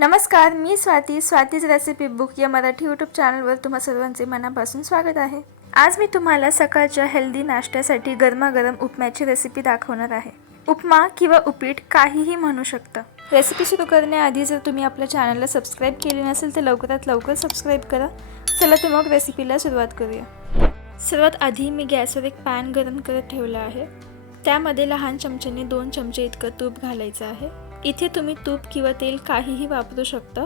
नमस्कार, मी Swati's recipe book या Marathi YouTube चॅनलवर तुम्हा सर्वांचे मनापासून स्वागत आहे। आज मी तुम्हाला सकाळच्या हेल्दी नाश्त्यासाठी गरमागरम उपम्याची रेसिपी दाखवणार आहे। उपमा किंवा उपीट काहीही म्हणू शकता। रेसिपी सुरू करण्याआधी जर तुम्ही आपल्या चॅनलला सबस्क्राइब केले नसेल तर लवकरात लवकर सबस्क्राइब करा। चला तर मग रेसिपीला सुरुवात करूया। सर्वात आधी मी गॅसवर एक पॅन गरम करत ठेवला आहे। त्यामध्ये लहान चमच्याने 2 चमचे इतकं तूप घालायचं आहे। इथे तुम्ही तूप किंवा तेल काहीही वापरू शकता।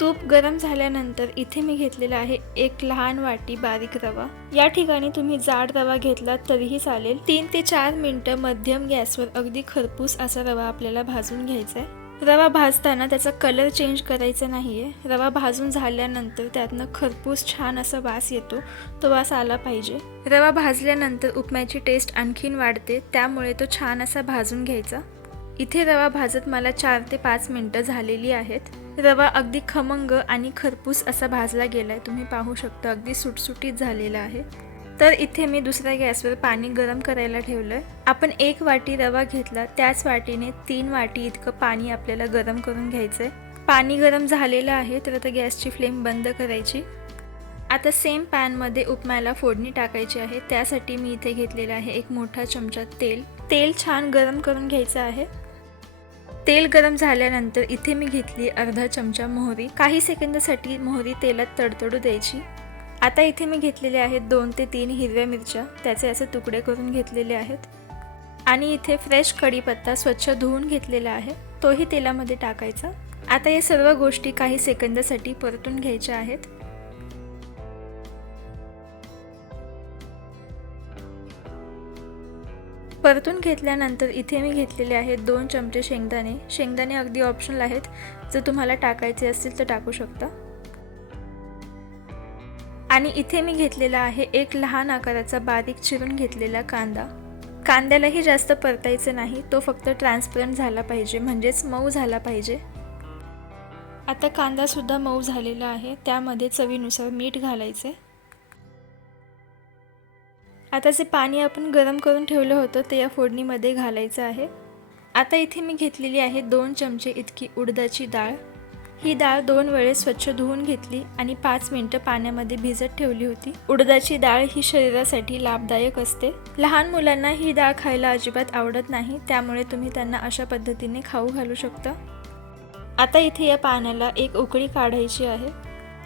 तूप गरम झाल्यानंतर इथे मी घेतलेला आहे एक लहान वाटी बारीक रवा। या ठिकाणी तुम्ही जाड रवा घेतला तरीही चालेल। 3 ते 4 मिनिटं मध्यम गॅसवर अगदी खरपूस असा रवा आपल्याला भाजून घ्यायचा आहे। रवा भाजताना त्याचा कलर चेंज करायचा नाहीये। रवा भाजून झाल्यानंतर त्यातनं खरपूस छान असा वास येतो, तो वास आला पाहिजे। रवा भाजल्यानंतर उपम्याची टेस्ट आणखीन वाढते, त्यामुळे तो छान असा भाजून घ्यायचा। इथे रवा भाजत मला 4 ते 5 मिनिटं झालेली आहेत। रवा अगदी खमंग आणि खरपूस असा भाजला गेलाय, तुम्ही पाहू शकता अगदी सुटसुटीत झालेला आहे। तर इथे मी दुसऱ्या गॅसवर पाणी गरम करायला ठेवलंय। आपण 1 वाटी रवा घेतला, त्याच वाटीने 3 वाटी इतकं पाणी आपल्याला गरम करून घ्यायचंय। पाणी गरम झालेलं आहे तर आता गॅसची फ्लेम बंद करायची। आता सेम पॅन मध्ये उपम्याला फोडणी टाकायची आहे। त्यासाठी मी इथे घेतलेला आहे एक मोठा चमचा तेल। तेल छान गरम करून घ्यायचं आहे। तेल गरम झाल्यानंतर इथे मी घेतली अर्धा चमचा मोहरी। काही सेकंदासाठी मोहरी तेलात तडतडू द्यायची। आता इथे मी घेतलेले आहेत 2 ते 3 हिरव्या मिरच्या, त्याचे असे तुकडे करून घेतलेले आहेत। आणि इथे फ्रेश कढीपत्ता स्वच्छ धुवून घेतलेला आहे, तोही तेलामध्ये टाकायचा। आता या सर्व गोष्टी काही सेकंदासाठी परतून घ्यायच्या आहेत। परतून घेतल्यानंतर इथे मी घेतलेले आहेत 2 चमचे शेंगदाणे। शेंगदाणे अगदी ऑप्शनल आहेत, जर तुम्हाला टाकायचे असतील तर टाकू शकता। आणि इथे मी घेतलेला आहे एक लहान आकाराचा बारीक चिरून घेतलेला कांदा। कांद्यालाही जास्त परतायचं नाही, तो फक्त ट्रान्सपरंट झाला पाहिजे, म्हणजेच मऊ झाला पाहिजे। आता कांदा सुद्धा मऊ झालेला आहे, त्यामध्ये चवीनुसार मीठ घालायचे। आता जे पाणी आपण गरम करून ठेवलं होतं ते या फोडणीमध्ये घालायचं आहे। आता इथे मी घेतलेली आहे 2 चमचे इतकी उडदाची डाळ। ही डाळ 2 वेळेस स्वच्छ धुवून घेतली आणि 5 मिनिटं पाण्यामध्ये भिजत ठेवली होती। उडदाची डाळ ही शरीरासाठी लाभदायक असते। लहान मुलांना ही डाळ खायला अजिबात आवडत नाही, त्यामुळे तुम्ही त्यांना अशा पद्धतीने खाऊ घालू शकता। आता इथे या पाण्याला एक उकळी काढायची आहे।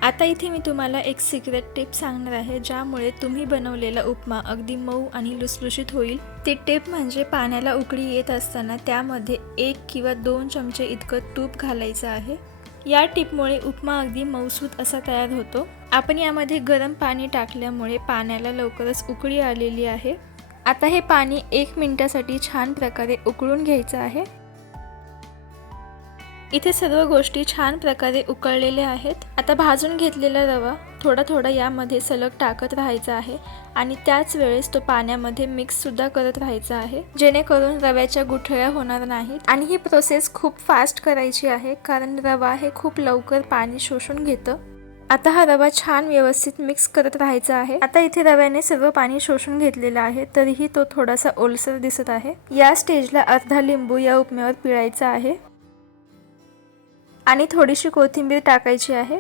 आता इथे मी तुम्हाला एक सिक्रेट टिप सांगणार आहे, ज्यामुळे तुम्ही बनवलेला उपमा अगदी मऊ आणि लुसलुशीत होईल। ती टिप म्हणजे पाण्याला उकळी येत असताना त्यामध्ये 1 किंवा 2 चमचे इतकं तूप घालायचं आहे। या टिपमुळे उपमा अगदी मऊसूत असा तयार होतो। आपण यामध्ये गरम पाणी टाकल्यामुळे पाण्याला लवकरच उकळी आलेली आहे। आता हे पाणी 1 मिनिटासाठी छान प्रकारे उकळून घ्यायचं आहे। इथे सर्व गोष्टी छान प्रकारे उकळलेल्या आहेत। आता भाजून घेतलेला रवा थोडा थोडा यामध्ये सलग टाकत राहायचा आहे आणि त्याच वेळेस तो पाण्यामध्ये मिक्स सुद्धा करत राहायचा आहे, जेणेकरून रव्याच्या गुठळ्या होणार नाहीत। आणि ही प्रोसेस खूप फास्ट करायची आहे, कारण रवा हे खूप लवकर पाणी शोषून घेतं। आता हा रवा छान व्यवस्थित मिक्स करत राहायचा आहे। आता इथे रव्याने सर्व पाणी शोषून घेतलेलं आहे, तरीही तो थोडासा ओलसर दिसत आहे। या स्टेजला अर्धा लिंबू या उपम्यावर पिळायचा आहे आणि थोडीशी कोथिंबीर टाकायची आहे।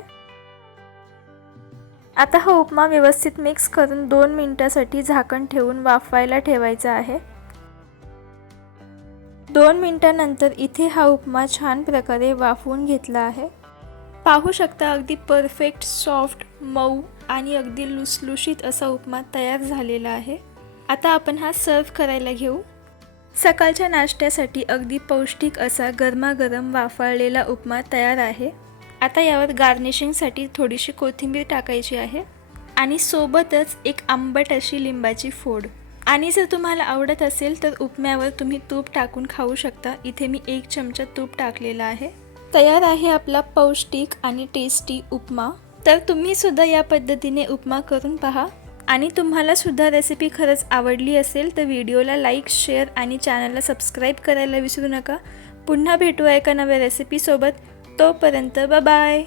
आता हा उपमा व्यवस्थित मिक्स करून 2 मिनिटांसाठी झाकण ठेवून वाफवायला ठेवायचा आहे। 2 मिनिटांनंतर इथे हा उपमा छान प्रकारे वाफवून घेतला आहे। पाहू शकता अगदी परफेक्ट सॉफ्ट मऊ आणि अगदी लुसलुशीत असा उपमा तयार झालेला आहे। आता आपण हा सर्व करायला घेऊ। सकाळच्या नाश्त्यासाठी अगदी पौष्टिक असा गरमागरम वाफाळलेला उपमा तयार आहे। आता यावर गार्निशिंगसाठी थोडीशी कोथिंबीर टाकायची आहे आणि सोबतच एक आंबट अशी लिंबाची फोड। आणि जर तुम्हाला आवडत असेल तर उपम्यावर तुम्ही तूप टाकून खाऊ शकता। इथे मी 1 चमचा तूप टाकलेला आहे। तयार आहे आपला पौष्टिक आणि टेस्टी उपमा। तर तुम्ही सुद्धा या पद्धतीने उपमा करून पहा। आणि तुम्हाला सुद्धा रेसिपी खरंच आवडली असेल तर व्हिडिओला लाईक, शेअर आणि चॅनलला सबस्क्राईब करायला विसरू नका। पुन्हा भेटू एका नव्या रेसिपी सोबत। तोपर्यंत बाय बाय।